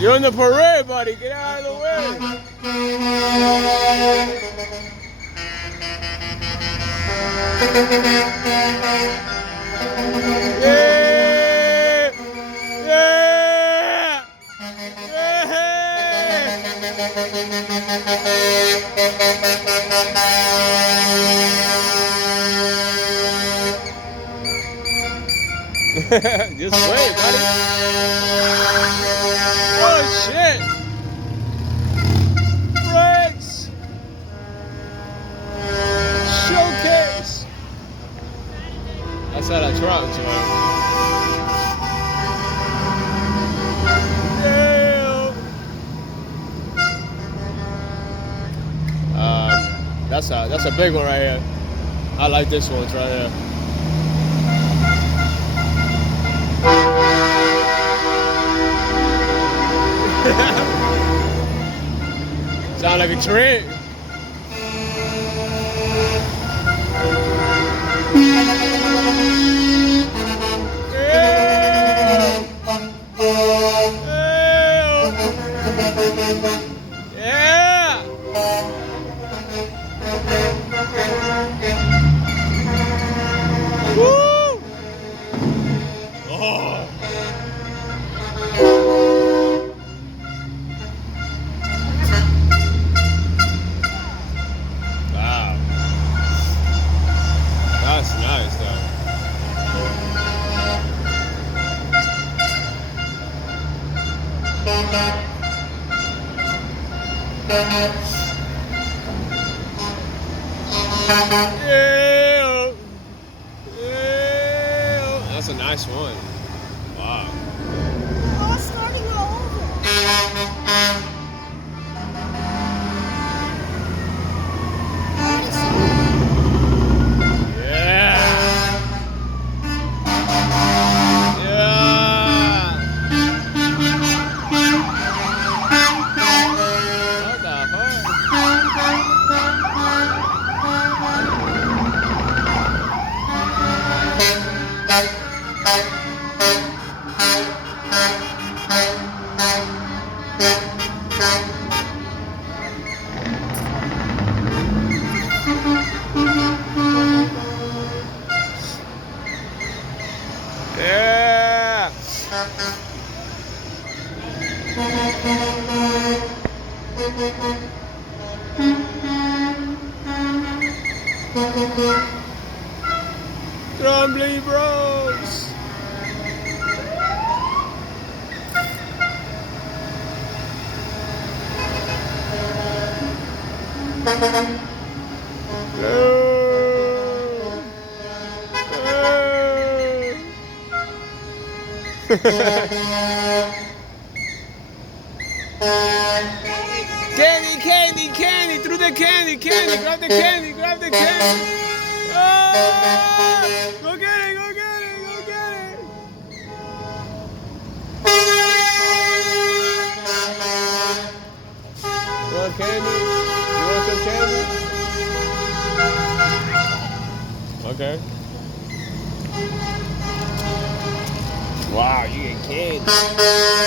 You're in the parade, buddy. Get out of the way. Yeah! Yeah! Yeah! Just wait, buddy. Oh shit! Fred's showcase. That's how that trunk, that's a big one right here. I like this one. It's right here. Sound like a trick. Yeah. Woo. Oh. Wow. That's nice, though. Yeah. Yeah. That's a nice one. Wow. Oh, starting all over. Yeah. Trombley Bros. Candy, candy, candy, through the candy, candy, grab the candy, grab the candy. Oh, go get it, go get it, go get it. You want candy? You want some candy? Okay. Wow, you get candy.